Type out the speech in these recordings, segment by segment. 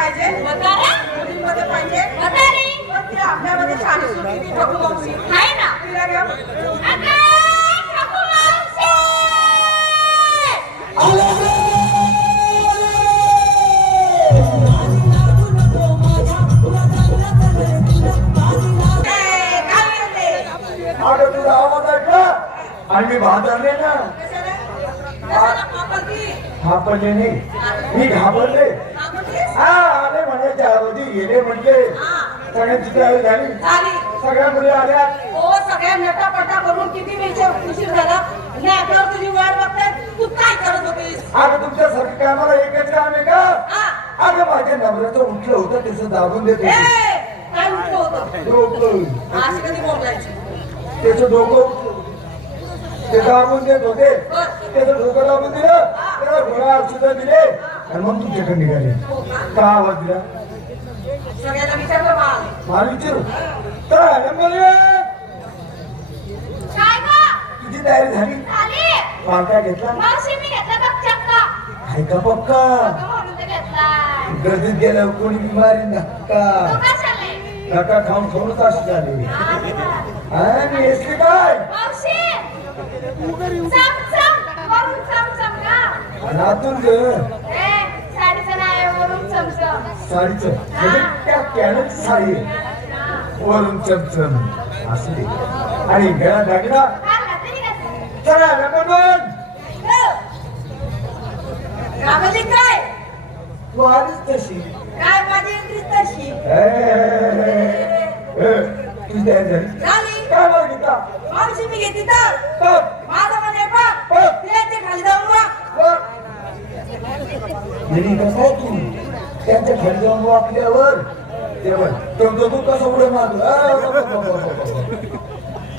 पाहिजे मुलीमध्ये पाहिजे ती आपल्यामध्ये छान सुटी ठकू मावशी आहे ना तिला घ्या तुझा आवाज ऐकला आणि मी भादरले ना घाबरले नाही मी घाबरले हा आले म्हणायच्या अगोदी गेले म्हणजे सगळ्यांची तयारी झाली सगळ्या मुली आल्या हो सगळ्या नटापटा करून किती उशीर झाला आणि आपल्यावर तुझी वाट बघताय तू काय करत होतीस अगं तुमच्यासारखं काय मला एकच काम आहे का अगं माझ्या नवऱ्याचं उठलं होतं त्याचं दाबून देत काय उठलं होतं डोकं असं कधी बोलायची त्याचं डोकं उठलं ते दाबून देत होते त्याचं डोकं दाबून दिलं त्याला घोडा औषध दिले आणि मग तुमच्याकडे निघाले का आवाज दिला सगळ्याला विचारलं मला विचारू तर तुझी तयारी झाली पालका घेतला आहे का पक्का गर्दीत गेलं कोणी बिमारी नका खाऊन खाऊनच अशी झाली आणि असली काय आतून ग साडीच म्हणजे त्या कॅनच साडी वरून चमचम असू दे आणि गळा दागिना चला रमण काय तू आलीच तशी काय माझी इंग्लिश तशी तुझी तयारी झाली झाली काय बघितला मावशी मी घेते तर माझा म्हणे तिला खाली जाऊन वा कसं तू त्यांच्या खाली जाऊन वाकल्यावर तेव्हा तू कसं उडे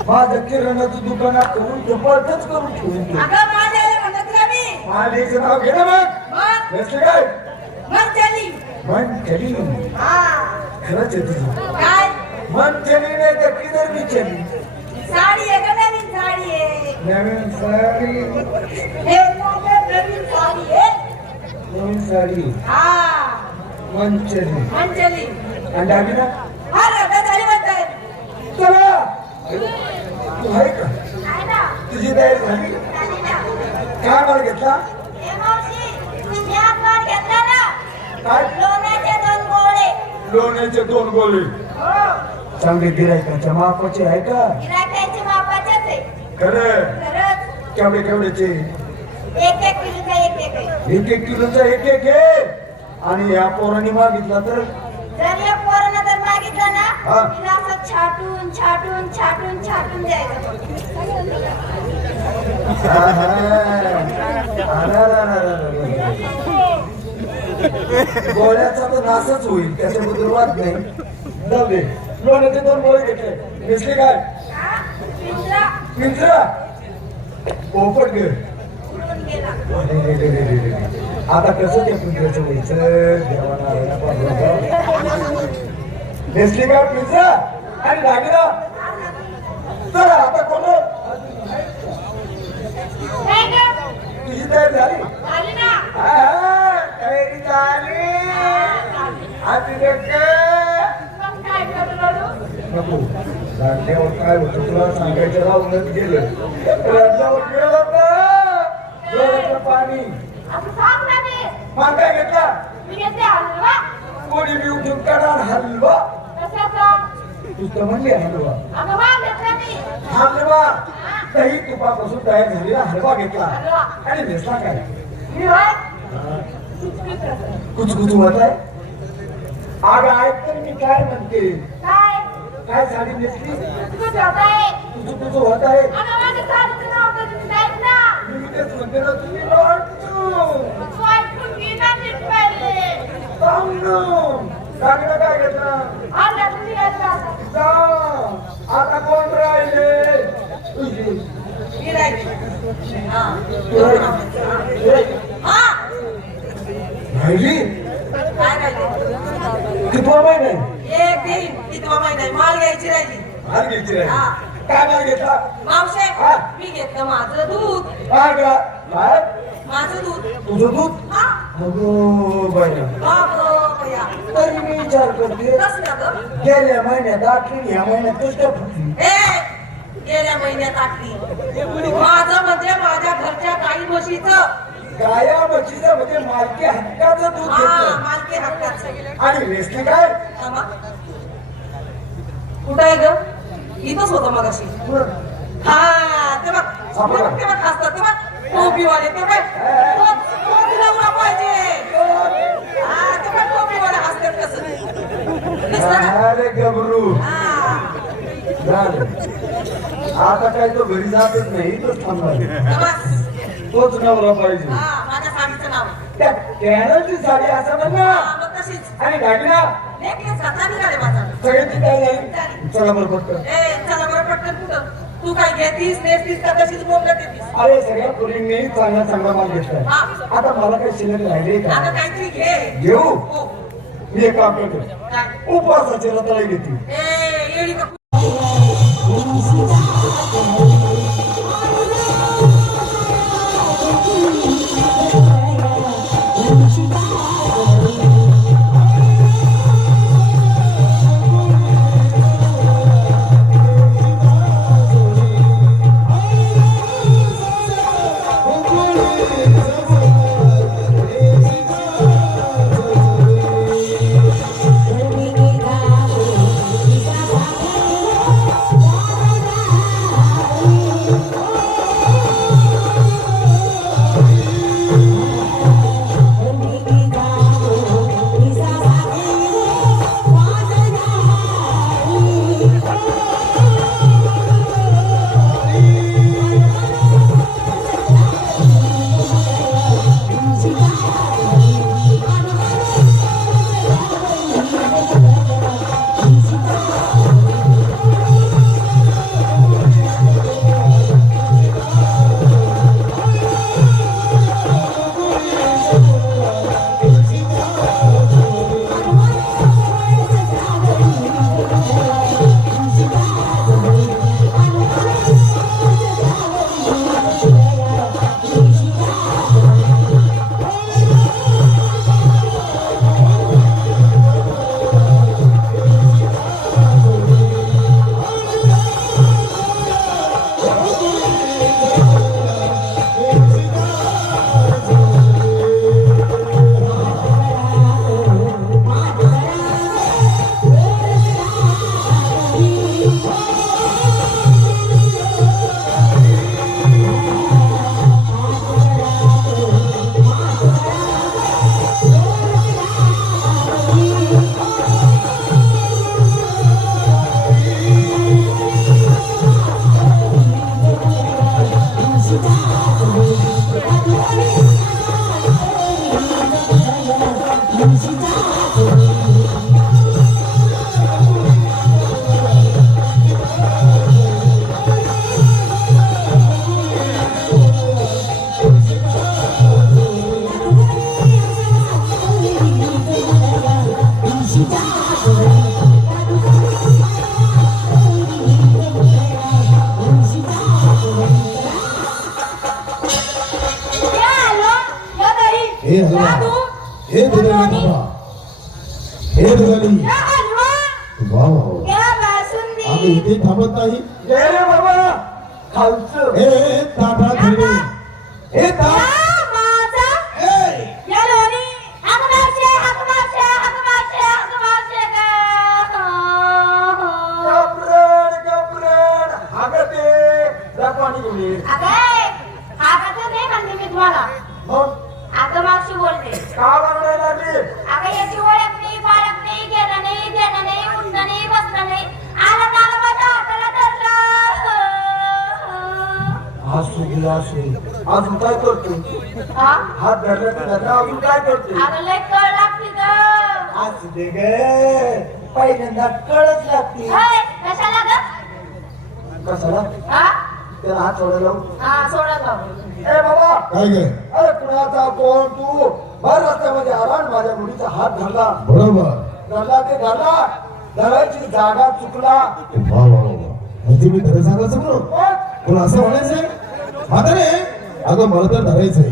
माझं किराणाचं दुकानात करून झोपाळच करून ठेवून मालिकेचं नाव घे ना मग नसले काय मन चली खरंच आहे तुझं काय मन चली नाही तर किधर मी चली साडी आहे का नवीन साडी आहे नवीन साडी हे नवीन साडी आहे नवीन साडी मन चली मंजली आणि दागिना हा राधा झाली म्हणताय चला तू आहे का तुझी तयारी झाली काय माल घेतला काय लोण्याचे 2 गोळे चांगले गिरायकाच्या मापाचे आहे का खरं केवढ्याचे 1 किलोचा एक आहे आणि या पोरांनी मागितला तर जर या पोरांना जर मागितलं ना हा. तिला असं छाटून छाटून छाटून छाटून द्यायचं गोळ्याचा तर नाशच होईल त्याच्याबद्दल वाद नाही जाऊ दे लोण्याचे 2 गोळे घेतले घेतले काय पिंजरा पोपट गे आता कसं ते पिंजऱ्याचं व्हायचं घेतली का पिंजरा आणि दागिना चला आता कोण तुझी तयारी झाली तयारी झाली नको राज्यावर काय होतं तुला सांगायचं राहूनच गेलं राज्यावर गेलं होतं पाणी मग काय घेतला कोणी मी उठून करणार हलवा तुझं म्हणली हलवा हलवा दही तुपापासून तयार झालेला हलवा घेतला आणि नेसला काय कुचकुच होत आहे आग ऐक तर मी काय म्हणते काय साडी नेसली कुचकुच होत आहे मी तेच म्हणते ना तुम्ही दागिना काय घेतला आता कोण राहिले राहिली कितवा महिना कितवा महिना माल घ्यायची राहिली माल घ्यायची राहिली काय माल घेतला मावशे मी घेतलं माझं दूध काय माझं दूध. तुझं दूध हा अगो बाया बाप भैया तरी मी विचार करते कसलं ग गेल्या महिन्यात आठली ह्या महिन्यात कष्ट फुटली गेल्या महिन्यात आटली. माझं म्हणजे माझ्या घरच्या गाई म्हशीचं. गाया म्हशीचं म्हणजे मालकी हक्काचं दूध हा घेतलं मालकी हक्काचं. आणि वेसली काय थांबा. कुठं आहे ग इथंच होतं मग अशी. हा ते बघ ते बघ असतात ते बघ टोपीवाले ते बघ टोपी लावला पाहिजे. हा ते बघ टोपीवाले असतात कसं दिसलं का? अरे गबरू हा झालं आता काय तो घरी जातच नाही तोच थांबला तर बस. तोच नवरा पाहिजे हा माझ्या साडीचं नाव. त्या कॅनलची साडी असं म्हण ना हा मग तशीच आणि दागिना नेकलेस घातला निघाले माझा. सगळ्याची काय झाली चला बरं पटकन चला बरं पटकन कुठं तू काय घेतीस नेसतीस का तशीच बोलत येतीस. अरे सगळ्या पोरींनी चांगला चांगला माल घेतलाय हा. आता मला काही शिल्लक राहिले का आता काहीतरी घे. घेऊ हो. मी एक काम करतो काय उपवासाचे रताळे घेते येडी का हे हलवा हे दुधाली बाबा हे दुधाली वा वा आम्ही इथे थांबत नाही जय रे बाबा खालचं हे ताटा धरणे हे ताट गबरण गबरण हागते दाखवानी गेली मग आता मागशी बोलते का लागणार लागली अगं याची ओळख नाही पाळख नाही घेणं नाही देणं नाही उठणं नाही बसणं नाही आला काला माझ्या हाताला धरलं असू गेला असू अजून काय करतो हा? हात धरला तर धरला अजून काय करतो अगं लय कळ लागते ग असू दे ग पहिल्यांदा कळच लागते होय, कशाला ग कशाला हा त्याला हात सोडायला लावू. हा सोडत जाऊ ए बाबा काय गे अरे कुणाचा कोण तू भर रस्त्यामध्ये आला आणि माझ्या मुलीचा हात धरला बरोबर धरला ते धरला धरायची जागा चुकला वा वा वा म्हणजे मी खरं सांगायचं म्हणून पण तुला असं म्हणायचंय म्हातारे अगं मला तर धरायचंय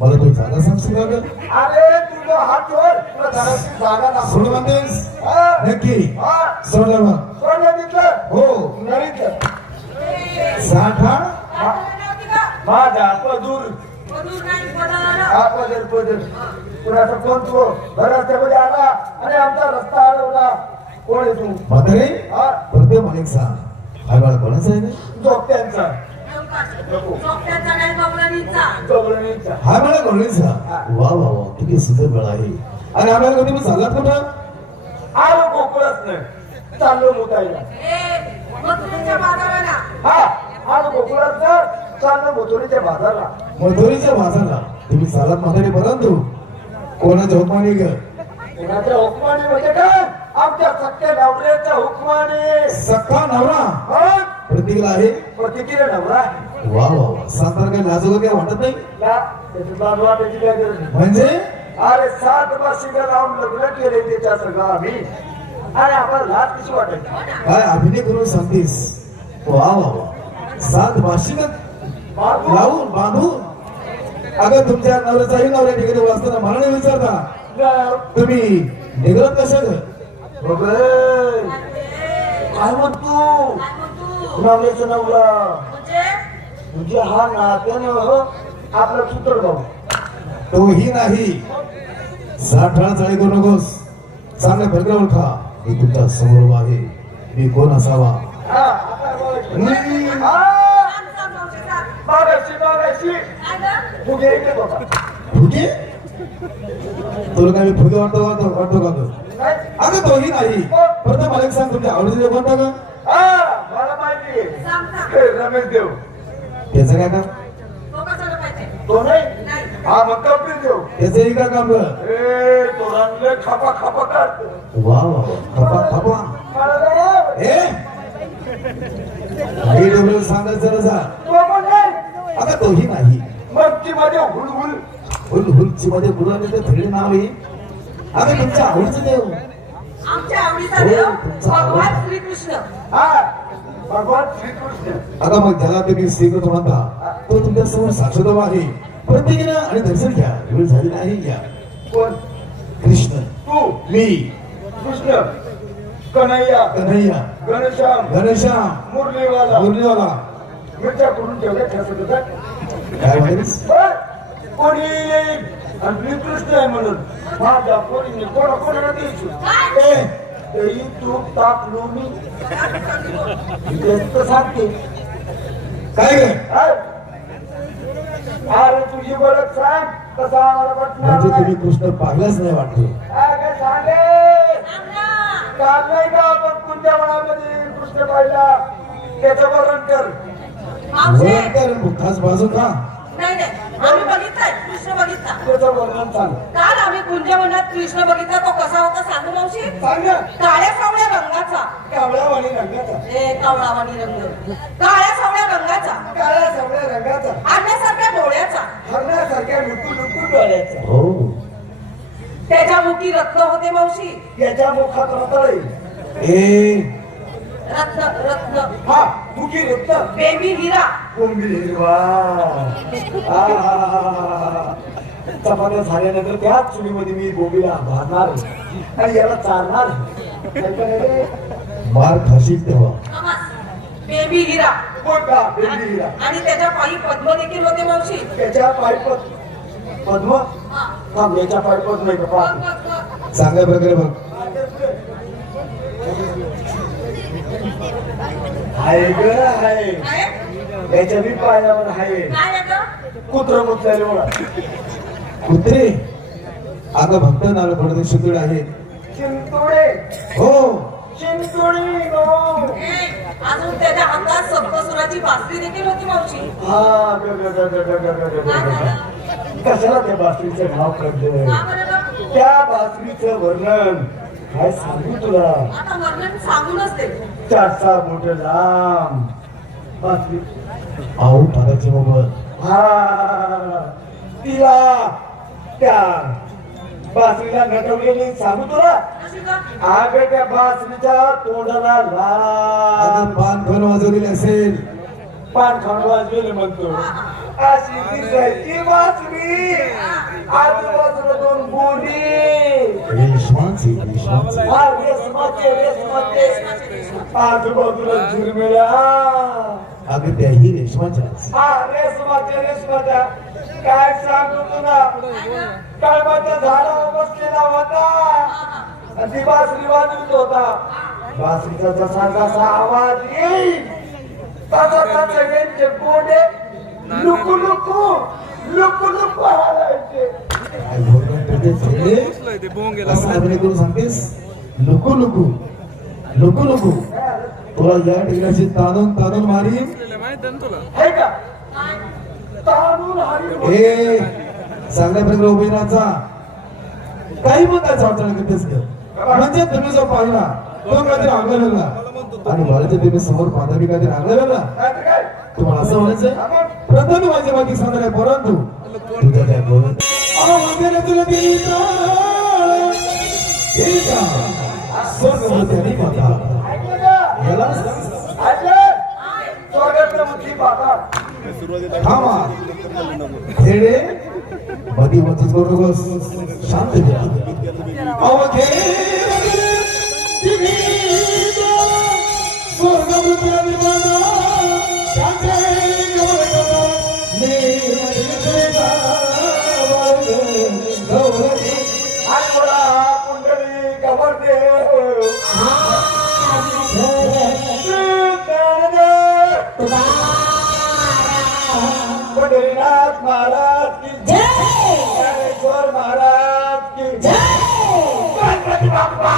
मला तू जागा सांगशील का ग? अरे तुझा हात जोड तुला घराची जागा दाखव. सोड म्हणतेस हा? नक्की हा? सोडलं मग सोडलं तिथलं हो नळीचं. साठा माझा पदूर हा पदर कुणाचा कोण तू रस्त्यामध्ये आला आणि आमचा रस्ता अडवला. कोण आहे तू? म्हातारे हा? प्रत्येक मालिक सांग हाय बाळा कोणाचं आहे रे? जोगत्यांचा चौघडणीचा. हाय बाळा कोणाचा वा वा वा किती सुंदर वेळ आहे. आणि आम्हाला कधी मग चाललात कुठं? आलो गोकुळच नाही चाललो मुताईला. हा आलो गोकुळात चाललो मुतोरीच्या बाजारला. मधुरीच्या भाषाला तुम्ही चालत म्हातारे परंतु कोणाच्या हुकमाने ग? कोणाच्या हुकमाने म्हणजे काय? आमच्या सख्या नवऱ्याच्या हुकमाने. सख्खा नवरा मग प्रतीकला आहे. प्रतिक्रिया नवरा वा वा वा सांगताना काही लाजू काय वाटत नाही या त्याची बाजू वाटायची काय गरज नाही. म्हणजे अरे 7 वर्षीला लावून लग्न केले त्याच्या सगळं आम्ही आणि आम्हाला लाज कशी वाटायची. काय अभिनय करून सांगतेस वा वा वा 7 भाषिक लावून बांधून अगं तुमच्या नवऱ्याचाही नवऱ्या ठिकाणी वाचताना मला नाही विचारता तुम्ही निघत कशा ग? काय म्हणतो नवऱ्याचा नवरा म्हणजे हा नात्यानं आपला सूत्र भाऊ. तोही नाही साठाळा चाळी करू नकोस. चांगल्या प्रकारे ओळखा मी तुमच्या समोर उभा आहे. मी कोण असावा? हा, आता बोलायचं. हा, मागाशी तू घे इकडे बाबा. फुगे तुला काय मी फुगे वाटतो का ग? नाही? अगं तोही नाही. प्रथम मला एक सांग तुमच्या आवडीचे कोणता का? हा, मला माहिती आहे. हे रमेश देव. त्याचं काय काम? तो नाही? हा मग कपिल देव. त्याचंही काय काम ग? ए तो रंगले खापा खापा काढतो. वा वा वा खपा खपा मला नाही आवडत. हे डबल सांगायचं जा. तो पण नाही. अगं तोही नाही. मग ती मध्ये हुलहुल. हुलहुलची मध्ये गुलाबी थेडी नाव आहे. अगं तुमच्या आवडीचं देव. आमच्या आवडीचा देव भगवान श्रीकृष्ण. हा भगवान श्रीकृष्ण. अगं मग ज्याला तुम्ही श्रीकृष्ण म्हणता तो तुमच्या समोर साक्षात आहे. प्रत्येकीनं आणि दर्शन घ्या. वेळ झाली नाही घ्या. कोण? कृष्ण तू. मी कृष्ण कन्हैया कन्हैया घनश्याम घनश्याम मुरलीवाला मुरलीवाला मिरच्या करून ठेवल्या ठसत होत्या. काय म्हणतेस? कोणी येईल आणि मी कृष्ण आहे म्हणून माझ्या पोरीने कोणाला द्यायची. तेही तूप तापलो मी तेच तर सांगते. काय ग? अरे तुझी बरं सांग तसा आम्हाला म्हणजे वाटणार तुम्ही कृष्ण पाहिलाच नाही वाटते. सांगे काल नाही का आपण कोणत्या वनामध्ये कृष्ण पाहिला त्याचं वर्णन कर. खास बाजू का? नाही आम्ही बघितलाय कृष्ण बघितला. त्याचं वर्णन सांग. काल आम्ही कुंजवनात कृष्ण बघितला. तो कसा होता सांगू मावशी? सांग ना. काळ्या सावळ्या रंगाचा. कावळ्यावाणी रंगाचा. कावळावाणी रंग. काळ्या सावळ्या रंगाचा. काळ्या सावळ्या रंगाचा. हरण्यासारख्या डोळ्याचा. हरण्यासारख्या लुटू डोळ्याचा. हो त्याच्या मुठी रत्न होते मावशी. याच्या मुखात रताळे. रत्न हा मुखी रत्न. बेबी हिरा. कोंबडी हिरवा. चपात्या झाल्यानंतर त्याच चुलीमध्ये मी बोबीला भाजणार आणि याला चालणार. मार खाशील तेव्हा. बेबी हिरा. कोणता? बेबी हिरा. आणि त्याच्या पायी पद्म देखील होते मावशी. त्याच्या पायपत पद्म. थांब याच्या पायपत नाही का पाहतो. चांगल्या प्रकारे बघ. हाय ग हाय. याच्या बी पायावर हाय. कुत्र मुतलेले ओळा. कुत्रे अगं भक्त नाल पडते शिंतोडे आहे. चिंतोडे. हो चिंतोडी नो. अजून त्याच्या हातात सप्तसुराची बासरी देखील होती मावशी. हा कशाला त्या बासरीचं नाव काढलं? त्या बासरीचं वर्णन काय सांगू तुला. आता वर्णन सांगूनच दे. 4 मोठं लांब बासरी. आऊ फाराची मोबाईल. हा तिला त्या बासरीला नटवलेली सांगू तुला. अशी का? आग त्या बासरीच्या तोंडाला लाल पान खाऊन वाजवलेली असेल. पान खाऊन वाजवेल म्हणतो. अशी दिसायची बासरी आजूबाजूला दोन बोली रेशमाची रेशमाची रेशमाचे आजूबाजूला झुरमिळ्या अगं त्याही रेशमाच्या रेशमाच्या काय सांगू तुला कळबाच्या झाडावर बसलेला होता ती बासरी वाजवत होता बासरीचा जसा जसा आवाज येईल तसा तसा यांचे कोंडे लुकू लुकू लुकू लुकू हालायचे असं अभिनय करून सांगतेस लुकू लुकू लुकू लुकू तुला या ठिकाणी ताणून ताणून मारी है का ताणून हारी ए चांगल्या प्रकारे उभे राहायचा काही पण काय चालचाल करतेस का म्हणजे तुम्ही जो पाहिला तो काहीतरी आगला वेगळा आणि बाळाच्या तुम्ही समोर पाहता काहीतरी आगला वेगळा तुम्हाला असं म्हणायचं प्रथम माझ्या मागे सांगणार आहे परंतु तुझ्या त्या बोलून तुला स्वर्गमूर्ती पाहता याला थांबा खेडे मधी मधीच करू नकोस शांत घ्या अवघे पंढरीनाथ महाराज की ज्ञानेश्वर महाराज की गणपती बाप्पा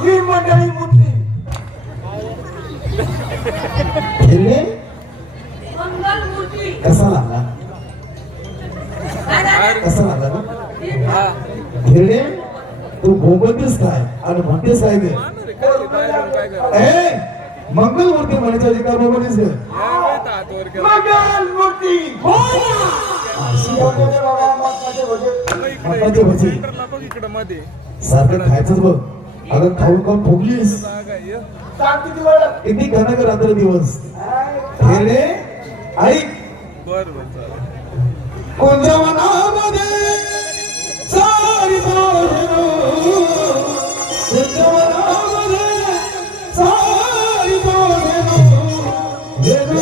ही मंडळी मुठली मंगल मूर्ती कसा लागला काय झालं? कसा लागला ना खेळणे तू बोंबलतेस काय आणि म्हणतेस काय गे ए मंगलमूर्ती म्हणायच्या अधिकार बोंबलीस मंगल मूर्ती मताचे भजी सारखं खायचंच बघ अगं खाऊन खाऊन फुगलीस सांगते ती वेळ किती घनक रात्र दिवस खेळणे ऐक कुंजवनामध्ये सारी तोरणं, कुंजवनामध्ये सारी तोरणं, वेणू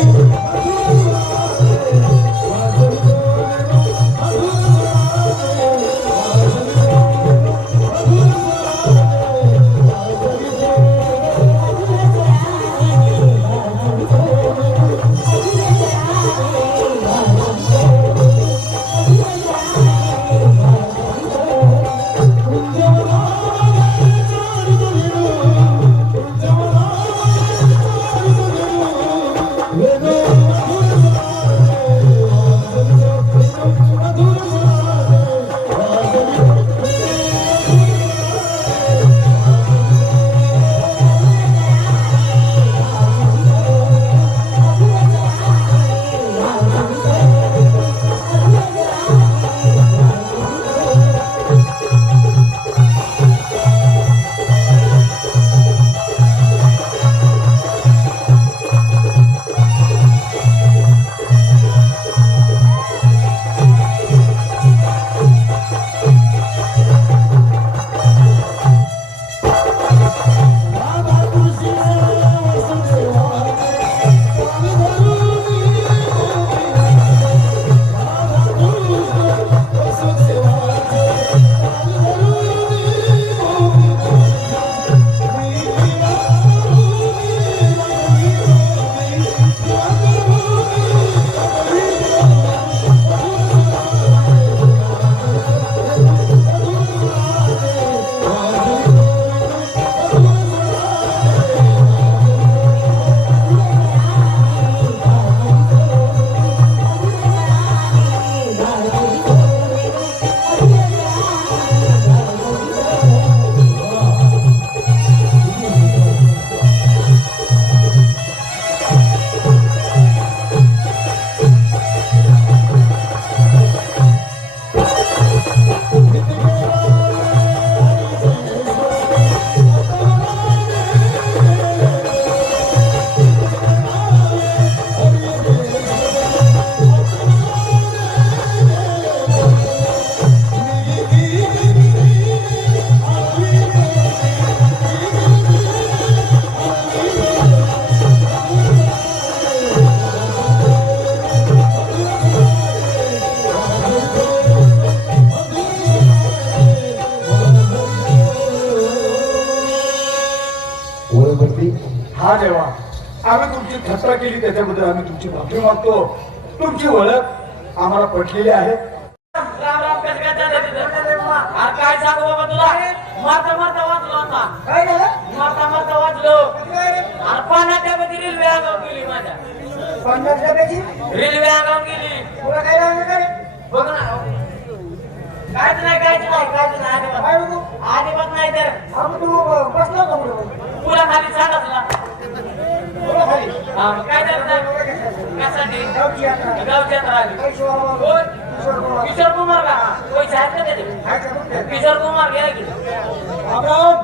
ओळखली हा देवा, आम्ही तुमची थट्टा केली त्याच्याबद्दल आम्ही तुमची माफी मागतो. तुमची ओळख आम्हाला पटलेली आहे. राम राम कसं काय चाललंय तिथं? अरे काय सांगू बाबा तुला? मारता मारता वाचलो आता. काय झालं? मारता मारता वाचलो. अरे पाण्याच्या मध्ये रेल्वे आगाऊन गेली माझ्या. 50 डब्याची रेल्वे आगाऊन गेली. तुला काय लागलं काय? बघ ना. काहीच नाही अजिबात. अजिबात नाही तर आम्ही तू बसला का पुढे? पुला खाली सांगितला. पुढे खाली. काय झालं नाही? कशासाठी? गावची यात्रा. गावची यात्रा आली. कोण? किशोर कुमार का? पैसे आहेत का त्याचे? किशोर कुमार घ्या की. राम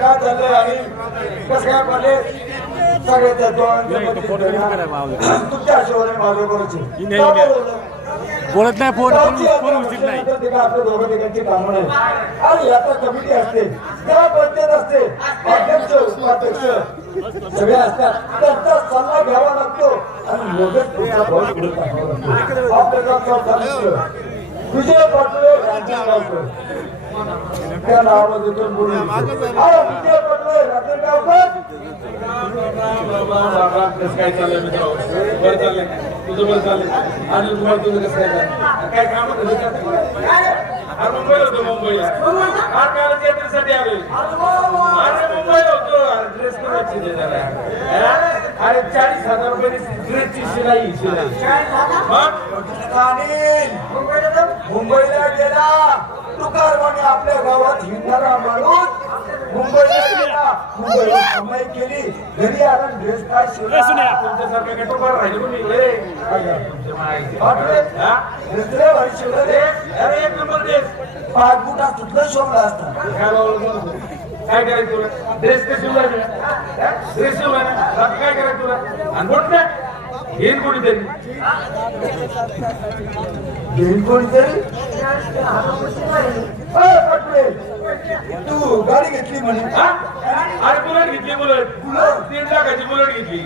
काय झालं आणि कसं काय पडले सगळे त्या तुमच्या आशीर्वादाने माझ्या बरोबर बोलत नाही फोन उचित नाही आपल्या दोघं ठिकाणची कामं नाही. आणि यात्रा कमिटी असते, त्याला पंचायत असते, अध्यक्ष उपाध्यक्ष सगळे असतात. त्यांचा सल्ला घ्यावा लागतो आणि मगच तुमचा भाऊ पुढे टाकावा लागतो. आपल्या गावचा विजय पाटले राजनगावकर त्या नावामधून बोलून विजय पाटले राजनगावकर. काय चाललंय मित्र? बरं चाललंय तुझं, बरं चाललंय. आणि तुम्हाला तुझं कसं काय काम अरे मुंबईला होतो. मुंबईला काल यात्रेसाठी आलोय. अरे मुंबईला होतो. ड्रेस करायची अरे 40,000 रुपये ड्रेसची शिलाई. मुंबईला गेला तुकारवाने आपल्या गावात हिंडणारा माणूस मुंबईला गेला, मुंबईला कमाई केली, घरी आला ड्रेस काय शिवला. तुमच्यासारखं काय टोपार राहिले पण इकडे दुसरे भाई शिवलं रे. अरे एक नंबर ड्रेस. पाठबुटा तुटलं शोभला असता. काय करायचं तुला? ड्रेस कशी शिवला? ड्रेस शिवला ना, काय करायचं तुला? आणि बोट काय येईल कोणीतरी घेईल कोणीतरी. तू गाडी घेतली म्हणे. अरे बुलेट घेतली. बुलेट 3 लाखाची बुलेट घेतली.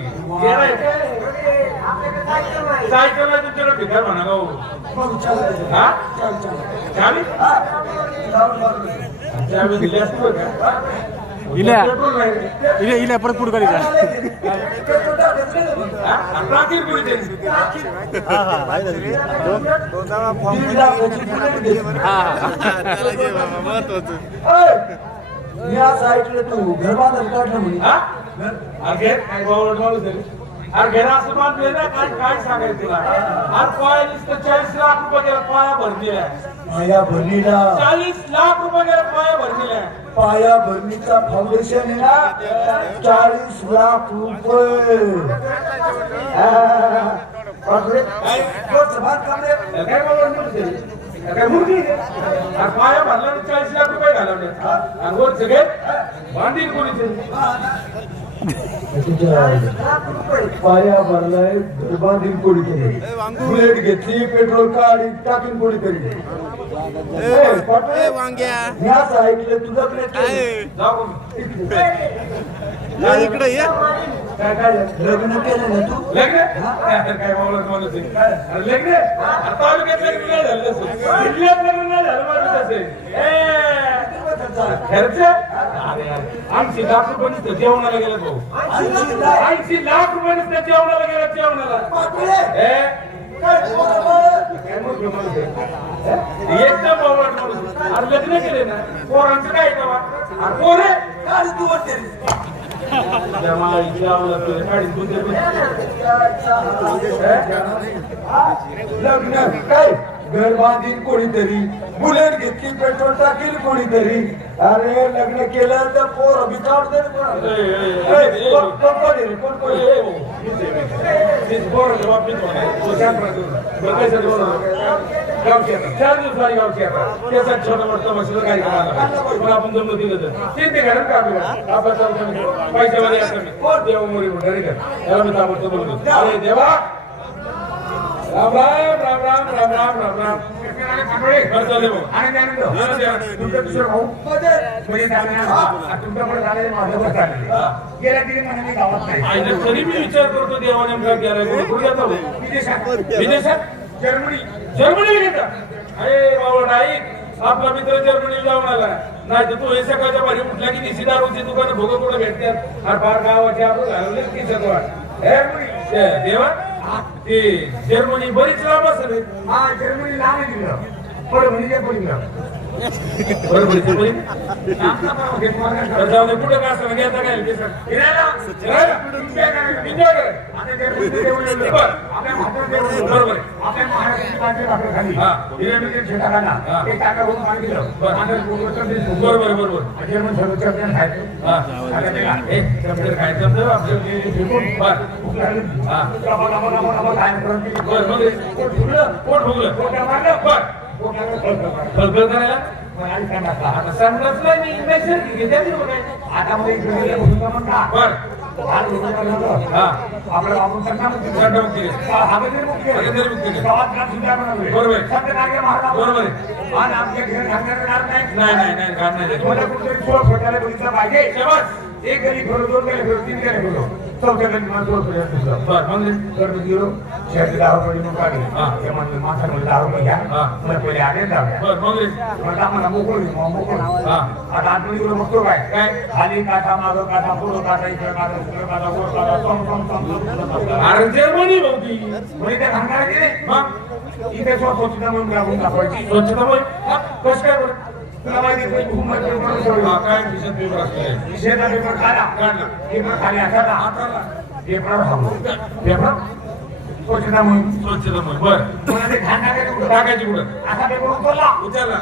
सायकलला तुमच्याकडे ठिकाण म्हणा गाऊ. मग चालायचं. हा चाल चाल चावी चावी दिली असती बरं का? पेट्रोल नाही. इल्या परत पुढे करायचा टाकील कुठे मी असं ऐकलं तू घर बांधून काढलं म्हणे. अरे काय बावळ माणूस आहे. अरे घरा असं बांधले ना, काय काय सांगायचं तुला? अरे पाया नुसतं 40 लाख रुपये गेला पाया भरतीला. पाया भरणीला 40 लाख रुपये गेला पाया भरतीला. पाया भरणीचा फाउंडेशन आहे ना 40 लाख रुपये. काय बावळ माणूस आहे? काय मूर्ती आहे? अरे पाया भरला 40 लाख रुपये घालवले. आणि वर सगळे बांधील कोणीतरी. पाया भरलाय बांधील कोणीतरी. बुलेट घेतली, पेट्रोल काढी टाकीन कोणीतरी. मी असं ऐकलं तुझं प्लेट जाऊ इकडे ये. काय काय लग्न केलं ना तू. लग्न काय बावळत माणूस आहे. अरे लग्न आता तालुक्यात लग्न नाही झालं तसं. जिल्ह्यात लग्न नाही झालं माझं तसं. खर्च अरे ऐंशी लाख रुपये नुसतं जेवणाला गेलं भाऊ. 80 लाख रुपये नुसतं जेवणाला गेलं. जेवणाला एकदम बावळट माणूस. अरे लग्न केले ना पोरांचं काय तेव्हा. अरे पोरे तू म्हणते लग्न काय घर बांधील कोणीतरी, बुलेट घेतली, पेट्रोल टाकील कोणीतरी. अरे लग्न केलं तर पोर बिचारते चार दिवसांनी गावची आता त्याचा छोटा मोठा मशीन कार्यक्रम आपण जमलं दिलं तर ते घरात काम आपल्या पैशामध्ये असं देव मोरी घरी कर त्याला मी ताबडतोब बोलतो. अरे देवा राम राम राम राम राम राम राम राम. तुमच्याकडे गेल्या 3 महिन्यांनी गावात नाही. तरी मी विचार करतो देवा नेमका गेलाय विदेशात. जर्मनीला गेला. अरे बाबा नाही आपला मित्र जर्मनीला जाऊन आला. नाही तर तू हे सकाळच्या भारी उठला की देशी दारूची दुकानं भोग कुठं भेटतात अरे फार गावाचे आपण घालवलेच की सगळं देवा ते जर्मनी बरीच लांब असेल हा जर्मनी लांब आहे तिकडं परभणीच्या पलीकडं बरोबर कुठं का असं घेता काय बरोबर आपल्या महाराष्ट्राची खाली शेताखाना एक टाका होऊन पाणी दिलं बरोबर बरोबर जर्मन सर्वोच्च खायचं कोण भोगलं फलफल करायला आता सांगत नाही मी आता मध्ये बर हा आपलं आपण संघमुक्ती बरोबर बरोबर आणि आमच्या घरी सांगणार नाही नाही नाही घाण नाही मला कुठेतरी छोट्याला बघितलं पाहिजे एक गली फिरो दोन गली फिरो तीन गली फिरो चौथ्या गली मला बर मग तर मी गेलो शेअरचे 10 रुपये मग काढले ते म्हणले माणसाने म्हणजे 10 रुपये घ्या मला पहिले आले जाऊया बर मग मग आम्हाला मोकळी आता आतमध्ये गेलो बघतो काय खाली काटा मागं काटा पुढं काटा इकडे काटा तिकडे काटा वर काटा अरे जर्मनी होती म्हणजे त्या सांगणार की नाही मग इथे स्वच्छता म्हणून लागून दाखवायची स्वच्छता कसं काय बरं तुला माहिती काय खिशात पेपर असले विषयाचा पेपर काढा पेपर खाली हाताला पेपर पेपर स्वच्छता म्हणून स्वच्छता मग बर कोणाचे घाण टाकायचं टाकायची कुठं असा पेपर उचलला उचलला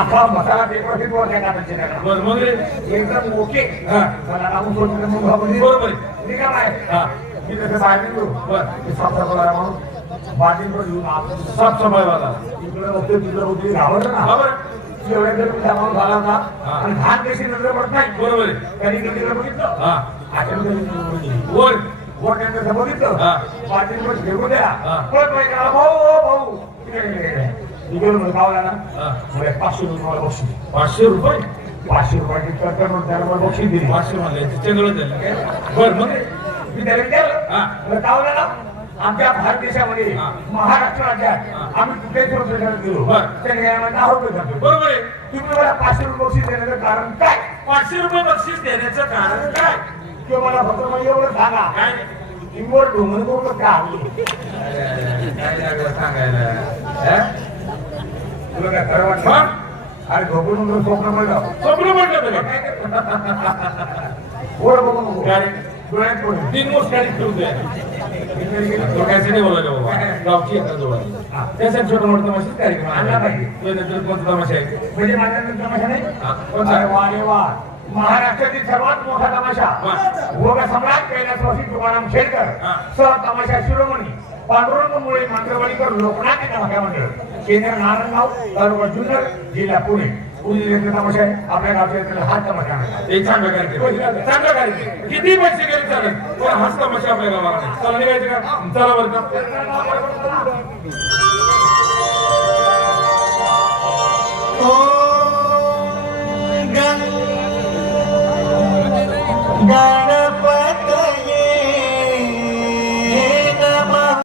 असा मसाला पेपर फिरवा त्या काढायचे बर मग रे एकदम ओके मला नाव सोडलं मग बरोबर निघाला हा मी तसं बाहेर निघलो बर साफसफाई म्हणून बाटलीवर घेऊन साफसफाई वाला इकडे होते तिकडे होते रावलं ना बरोबर एवढ्या जर सामान झाला होता आणि घाण कशी नजर पडत नाही बरोबर त्यांनी गल्लीला बघितलं हा वर वर त्यांचं बघितलं बाटलीवर घेऊन द्या पण भाऊ गावला ना 500 रुपये मला बक्षीस 500 रुपये 500 रुपयाची त्याला बक्षीस दिली 500 म्हणले चंगळ झालं बर मग मी त्याला विचारलं गावला ना आमच्या भारत देशामध्ये महाराष्ट्र राज्यात आम्ही कुठेच रोजगार गेलो त्याने 10 रुपये जातो बरोबर आहे तुम्ही मला 500 रुपये बक्षीस देण्याचं कारण काय 500 रुपये बक्षीस देण्याचं कारण काय किंवा मला फक्त मला एवढं सांगा काय किंमत ढोंगण करून का काय लागलं सांगायला तुला काय खरं वाटतं अरे झोपून स्वप्न पडलं स्वप्न म्हटलं वर बघू नको काय डोळ्यात पडलं 3 वर्ष गाडी ठेवून द्या तो काय नाही बोलायला बाबा गावची एका जोड त्यासाठी छोटा मोठा तमाशाच कार्यक्रम आणला पाहिजे नंतर कोणता तमाशा आहे म्हणजे माझ्या तमाशा नाही कोणता अरे वा महाराष्ट्रातील सर्वात मोठा तमाशा भोग सम्राट कैलासवासी तुकाराम खेडकर सह तमाशा शिरोमणी पांडुरंग मुळे मंत्रवाडीकर लोकनाट्य तमाशा मंडळ केंद्र नारायणगाव तालुका जुन्नर जिल्हा पुणे पुणे तमाशा आहे आपल्या गावच्या हा तमाशा एक चांगला कार्यक्रम चांगला कार्यक्रम किती पैसे गेले चालेल पण हाच तमाशा आपल्या गावाला चला निघायचं का चला बरं का